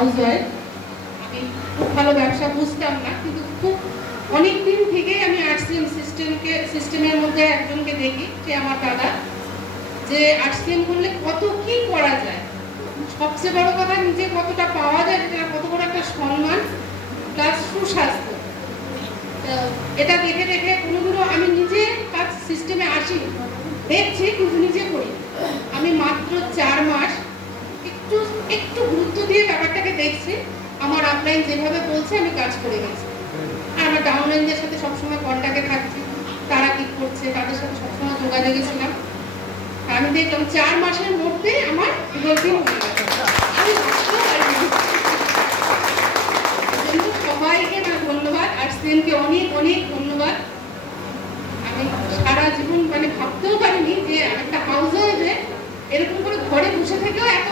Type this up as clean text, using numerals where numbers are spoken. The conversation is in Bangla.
House wife. আমি খুব ভালো ব্যবসা বুঝতাম না, কিন্তু খুব অনেক দিন থেকেই আমি আর্টসিএম সিস্টেমের মধ্যে একজনকে দেখি, যে আমার দাদা, যে আর্টসিএম করলে কত কি করা যায়, সবচেয়ে বড় কথা নিজে কতটা পাওয়া যায়, কত বড় একটা সম্মান প্লাস সুস্বাস্থ্য। এটা দেখে দেখে কোনোদিনও আমি নিজে কাজ সিস্টেমে আসি, দেখছি কিন্তু নিজে করি। আমি মাত্র 4 মাস একটু একটু গুরুত্ব দিয়ে ব্যাপারটাকে দেখছি, আমার আপলাইন যেভাবে বলছে আমি কাজ করে গেছি। আর আমার ডাউনলাইনদের সাথে সবসময় কন্ট্যাক্টে থাকছি, তারা কি করছে তাদের সাথে সবসময় যোগাযোগে ছিলাম। আমি দেখলাম 4 মাসের মধ্যে আমার গ্রোথিং হয়ে গেছে। আমি ভাবতেও পারিনি। সবাইকে না ধন্যবাদ, আর্টসিএমকে অনেক অনেক ধন্যবাদ। আমি সারা জীবন ভাবতেও পারিনি যে একটা হাউস ওয়াইফে এরকম করে ঘরে বসে থেকেও এত